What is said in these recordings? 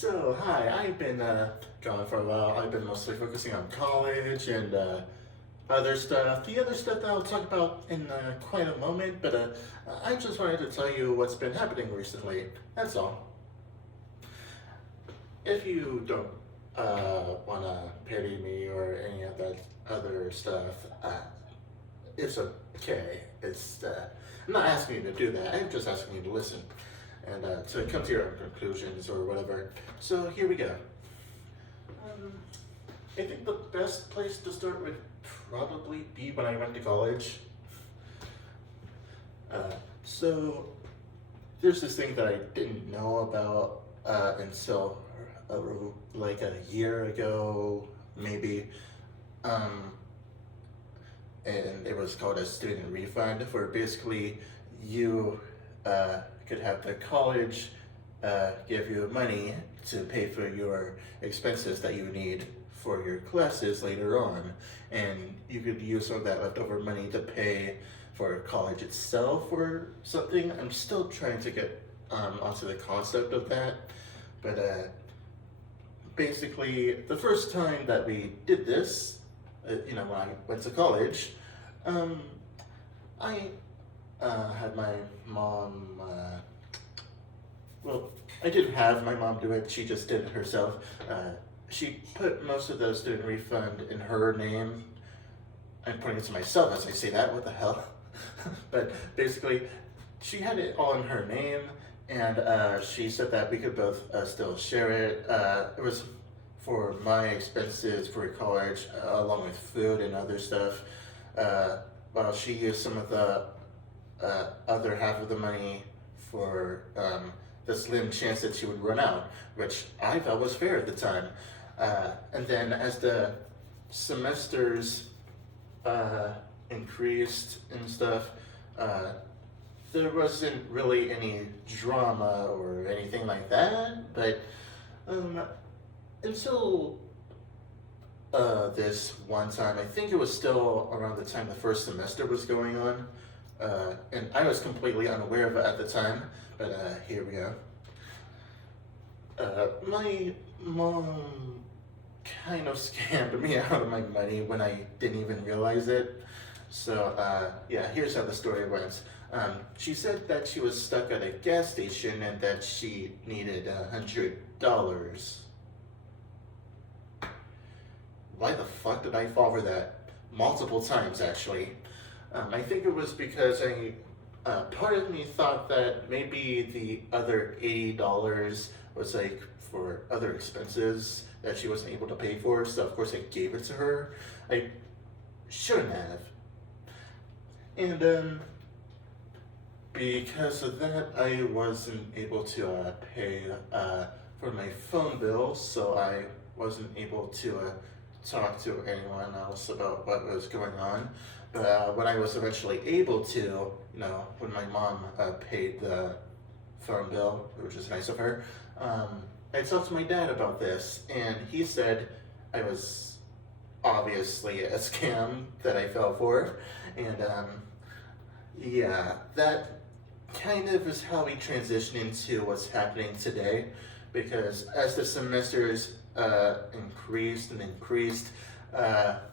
Hi, I've been gone for a while. I've been mostly focusing on college and other stuff. The other stuff that I'll talk about in quite a moment, but I just wanted to tell you what's been happening recently. That's all. If you don't want to pity me or any of that other stuff, it's okay. I'm not asking you to do that. I'm just asking you to listen and to come to your own conclusions or whatever. So here we go. Um, I think the best place to start would probably be when I went to college. So there's this thing that I didn't know about until uh, like a year ago, maybe. Um, and it was called a student refund, where basically you could have the college give you money to pay for your expenses that you need for your classes later on, and you could use some of that leftover money to pay for college itself or something. I'm still trying to get onto the concept of that, but basically the first time that we did this, when I went to college, um, I had my mom, well, I didn't have my mom do it, she just did it herself. She put most of the student refund in her name. I'm putting it to myself as I say that, what the hell? But basically, she had it all in her name, and she said that we could both still share it. It was for my expenses for college, along with food and other stuff. While she used some of the other half of the money for the slim chance that she would run out, which I felt was fair at the time. And then as the semesters increased and stuff, there wasn't really any drama or anything like that, but until this one time, I think it was still around the time the first semester was going on, and I was completely unaware of it at the time, but here we go. My mom kind of scammed me out of my money when I didn't even realize it. So yeah, here's how the story went. She said that she was stuck at a gas station and that she needed $100. Why the fuck did I fall for that? Multiple times, actually. I think it was because part of me thought that maybe the other $80 was like for other expenses that she wasn't able to pay for, so of course I gave it to her. I shouldn't have. And because of that, I wasn't able to pay for my phone bill, so I wasn't able to talk to anyone else about what was going on. But when I was eventually able to, when my mom paid the phone bill, which was nice of her, I talked to my dad about this, and he said I was obviously a scam that I fell for, and yeah, that kind of is how we transition into what's happening today, because as the semesters increased and increased,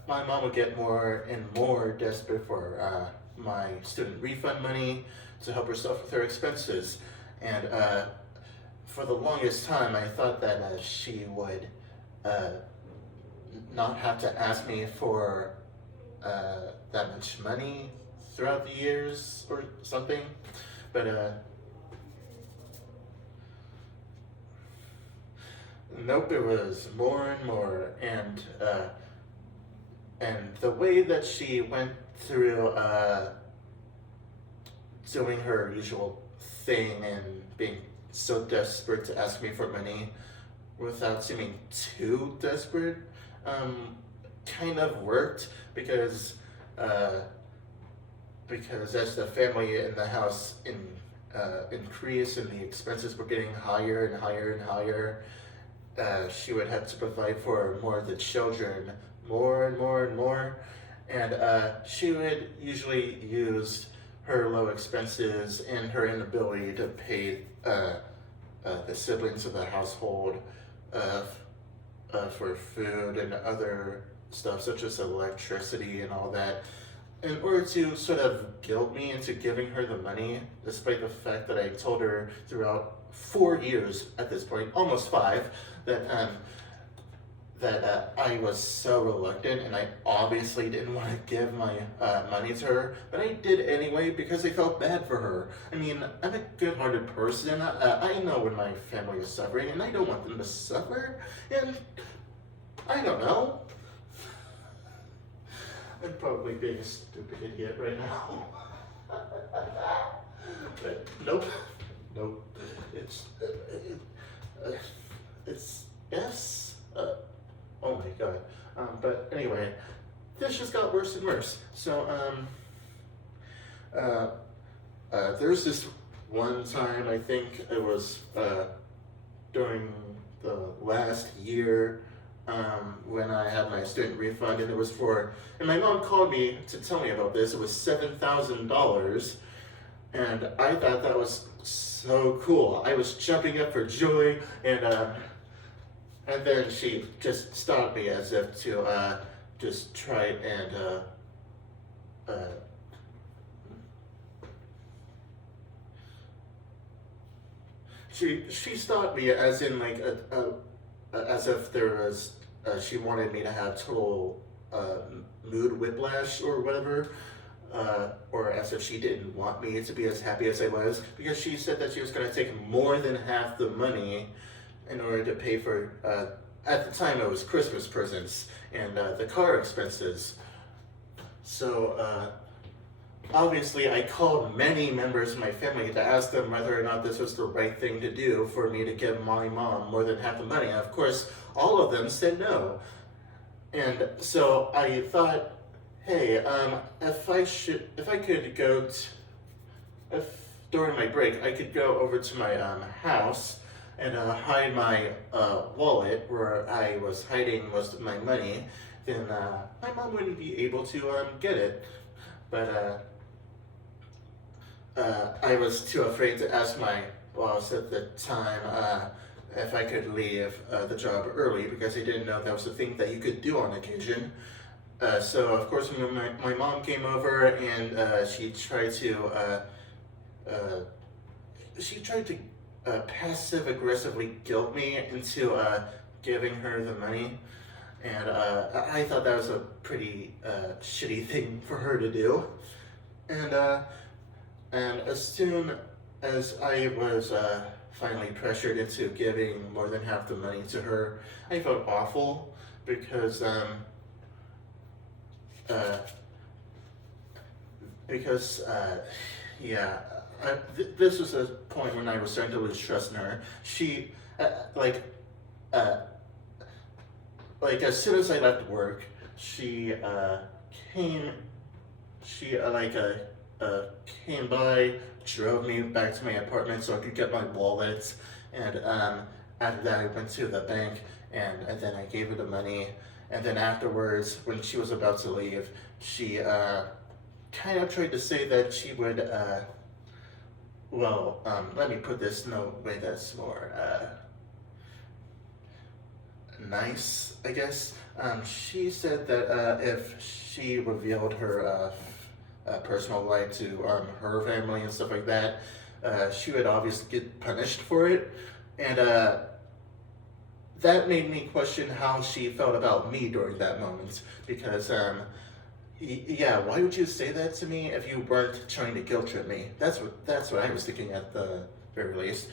my mom would get more and more desperate for my student refund money to help herself with her expenses. And for the longest time, I thought that she would not have to ask me for that much money throughout the years or something. But nope, it was more and more, and the way that she went through doing her usual thing and being so desperate to ask me for money without seeming too desperate, kind of worked because as the family in the house increased and the expenses were getting higher and higher and higher, she would have to provide for more of the children more and more and more, and she would usually use her low expenses and her inability to pay the siblings of the household uh, for food and other stuff such as electricity and all that, in order to sort of guilt me into giving her the money, despite the fact that I told her throughout 4 years at this point, almost 5, that I was so reluctant, and I obviously didn't want to give my money to her, but I did anyway because I felt bad for her. I mean, I'm a good-hearted person. I know when my family is suffering, and I don't want them to suffer. And I don't know. I'm probably being a stupid idiot right now. But nope. It's yes. Oh my god. But anyway, this just got worse and worse. So there's this one time, I think it was during the last year, when I had my student refund, and it was and my mom called me to tell me about this. It was $7,000, and I thought that was so cool. I was jumping up for joy, and then she just stopped me as if to just try and she stopped me as in like as if there was she wanted me to have total mood whiplash or whatever, or as if she didn't want me to be as happy as I was, because she said that she was going to take more than half the money in order to pay for, at the time it was Christmas presents and the car expenses. So obviously I called many members of my family to ask them whether or not this was the right thing to do for me to give my mom more than half the money. And of course, all of them said no. And so I thought, hey, if I could go, during my break, I could go over to my house and hide my wallet where I was hiding most of my money, then my mom wouldn't be able to get it. But I was too afraid to ask my boss at the time if I could leave the job early, because I didn't know that was a thing that you could do on occasion. So of course when my mom came over, and she tried to passive aggressively guilt me into giving her the money, and I thought that was a pretty shitty thing for her to do. And as soon as I was finally pressured into giving more than half the money to her, I felt awful because this was a point when I was starting to lose trust in her. She, as soon as I left work, she came by, drove me back to my apartment so I could get my wallet, and after that I went to the bank, and then I gave her the money, and then afterwards, when she was about to leave, she kind of tried to say that she would, let me put this in a way that's more nice, I guess. She said that if she revealed her personal life to her family and stuff like that, she would obviously get punished for it. And that made me question how she felt about me during that moment, because why would you say that to me if you weren't trying to guilt trip me? That's what I was thinking at the very least.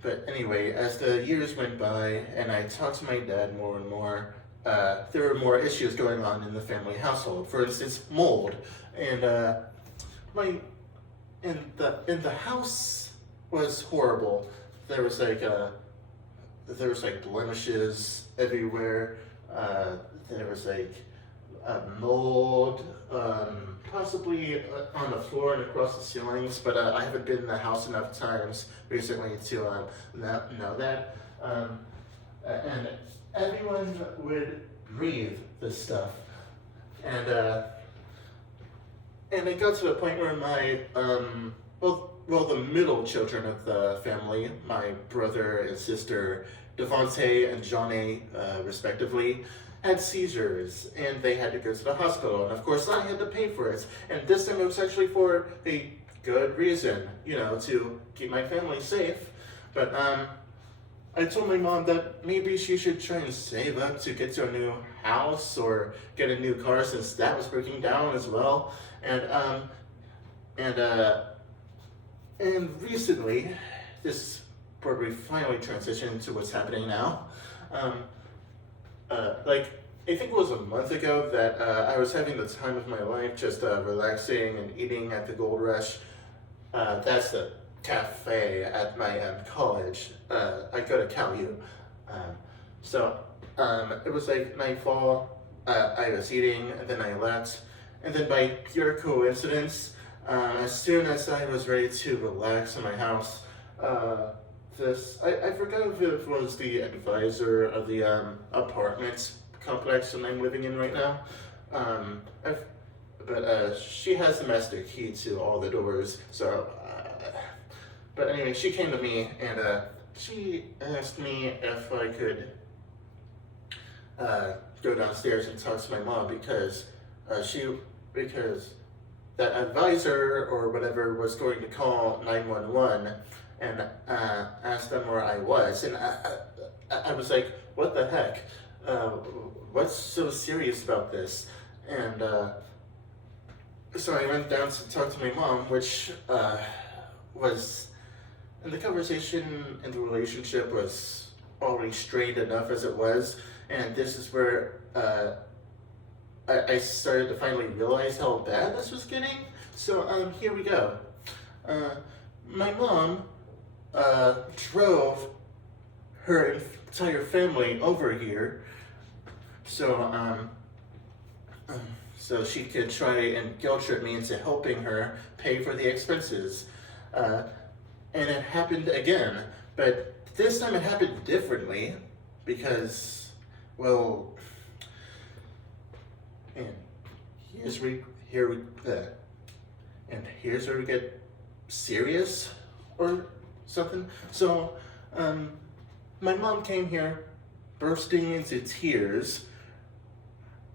But anyway, as the years went by and I talked to my dad more and more, there were more issues going on in the family household. For instance, mold, and the house was horrible. There was blemishes everywhere. There was mold, possibly on the floor and across the ceilings, but I haven't been in the house enough times recently to know that. And everyone would breathe this stuff, and it got to the point where my well, the middle children of the family, my brother and sister, Devontae and Johnny, respectively, had seizures and they had to go to the hospital. And of course, I had to pay for it. And this time it was actually for a good reason, to keep my family safe. But I told my mom that maybe she should try and save up to get to a new house or get a new car since that was breaking down as well. And recently, this where we finally transitioned to what's happening now. Like I think it was a month ago that I was having the time of my life, just relaxing and eating at the Gold Rush. That's the cafe at my college. I go to Cal U. So it was like nightfall. I was eating, and then I left. And then by pure coincidence, as soon as I was ready to relax in my house, I forgot if it was the advisor of the apartment complex that I'm living in right now. But she has the master key to all the doors, so. But anyway, she came to me and she asked me if I could go downstairs and talk to my mom because that advisor or whatever was going to call 911 and ask them where I was, and I was like, what the heck? What's so serious about this? And so I went down to talk to my mom, which was. And the conversation and the relationship was already strained enough as it was, and this is where I started to finally realize how bad this was getting. So here we go. My mom drove her entire family over here, so she could try and guilt trip me into helping her pay for the expenses. And it happened again, but this time it happened differently because, well, and here's where we get serious or something. So, my mom came here bursting into tears,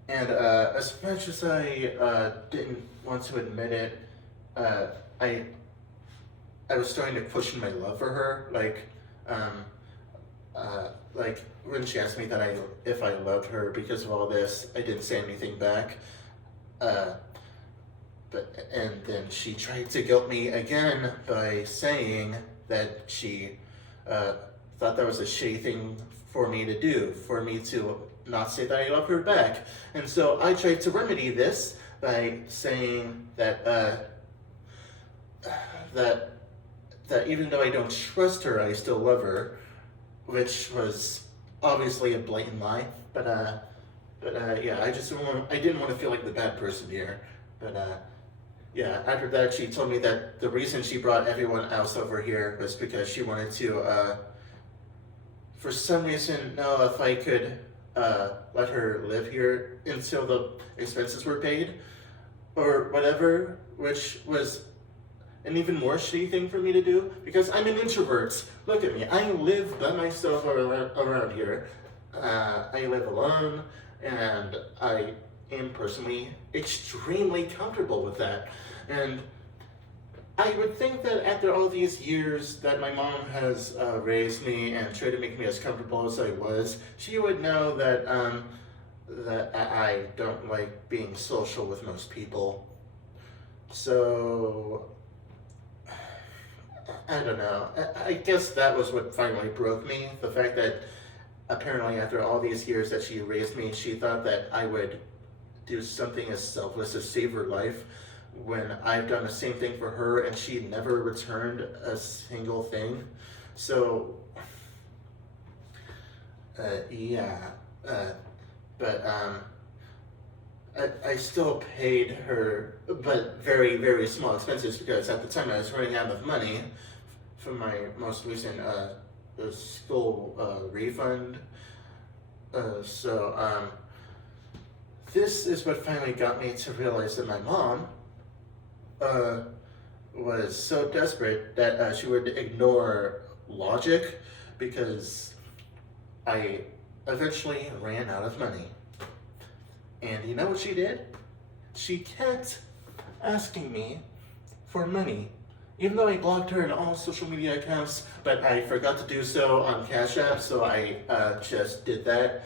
and as much as I didn't want to admit it, I was starting to question my love for her, like when she asked me if I loved her because of all this, I didn't say anything back. And then she tried to guilt me again by saying that she thought that was a shitty thing for me to do, for me to not say that I love her back. And so I tried to remedy this by saying that even though I don't trust her, I still love her, which was obviously a blatant lie. But yeah, I didn't want to feel like the bad person here. But yeah, after that, she told me that the reason she brought everyone else over here was because she wanted to, for some reason, know if I could let her live here until the expenses were paid, or whatever, which was an even more shitty thing for me to do because I'm an introvert. Look at me. I live by myself around here. I live alone, and I am personally extremely comfortable with that. And I would think that after all these years that my mom has raised me and tried to make me as comfortable as I was, she would know that that I don't like being social with most people. So I don't know. I guess that was what finally broke me. The fact that apparently after all these years that she raised me, she thought that I would do something as selfless as save her life when I've done the same thing for her and she never returned a single thing. So, yeah. But I still paid her, but very, very small expenses because at the time I was running out of money from my most recent school refund. So this is what finally got me to realize that my mom was so desperate that she would ignore logic because I eventually ran out of money. And you know what she did? She kept asking me for money. Even though I blocked her in all social media accounts, but I forgot to do so on Cash App, so I just did that.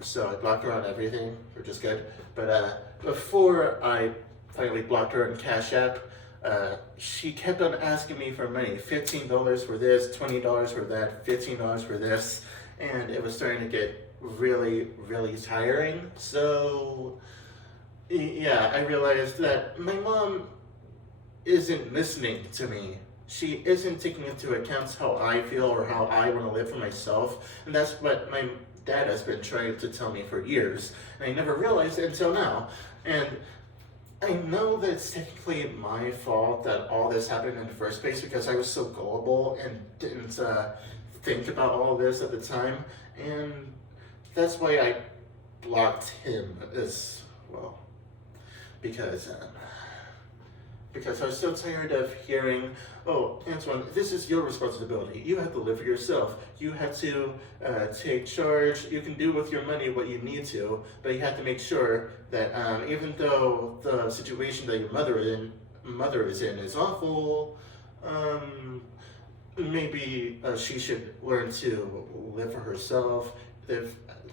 So I blocked her on everything, which is good. But before I finally blocked her on Cash App, she kept on asking me for money. $15 for this, $20 for that, $15 for this. And it was starting to get really, really tiring. So, yeah, I realized that my mom isn't listening to me. She isn't taking into account how I feel or how I want to live for myself. And that's what my dad has been trying to tell me for years. And I never realized it until now. And I know that it's technically my fault that all this happened in the first place because I was so gullible and didn't think about all this at the time. And that's why I blocked him as well. Because I was so tired of hearing, oh, Antoine, this is your responsibility. You have to live for yourself. You have to take charge. You can do with your money what you need to, but you have to make sure that even though the situation that your mother is in is awful, maybe she should learn to live for herself,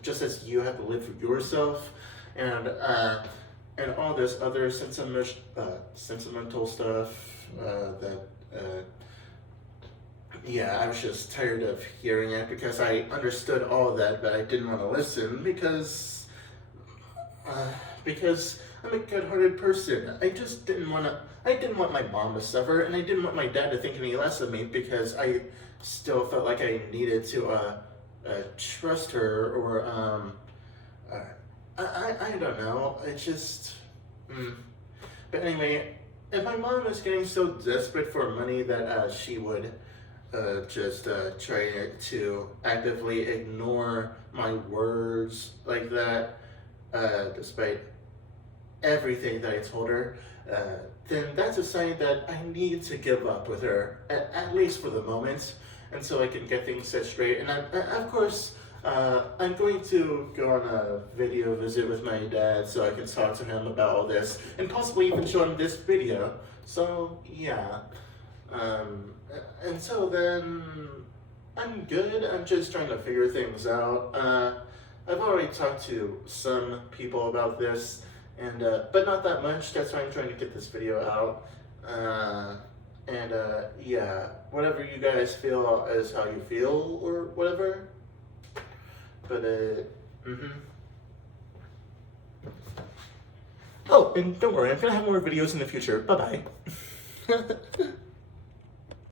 just as you have to live for yourself. And all this other sentimental stuff yeah, I was just tired of hearing it because I understood all of that, but I didn't want to listen because I'm a good-hearted person. I didn't want my mom to suffer, and I didn't want my dad to think any less of me because I still felt like I needed to trust her or I don't know. It just. But anyway, if my mom is getting so desperate for money that she would just try to actively ignore my words like that, despite everything that I told her, then that's a sign that I need to give up with her, at least for the moment, until I can get things set straight. And of course, I'm going to go on a video visit with my dad so I can talk to him about all this and possibly even show him this video. So yeah, until then, I'm good. I'm just trying to figure things out. I've already talked to some people about this, and but not that much. That's why I'm trying to get this video out. Yeah, whatever you guys feel is how you feel or whatever. But, Oh, and don't worry, I'm gonna have more videos in the future. Bye-bye.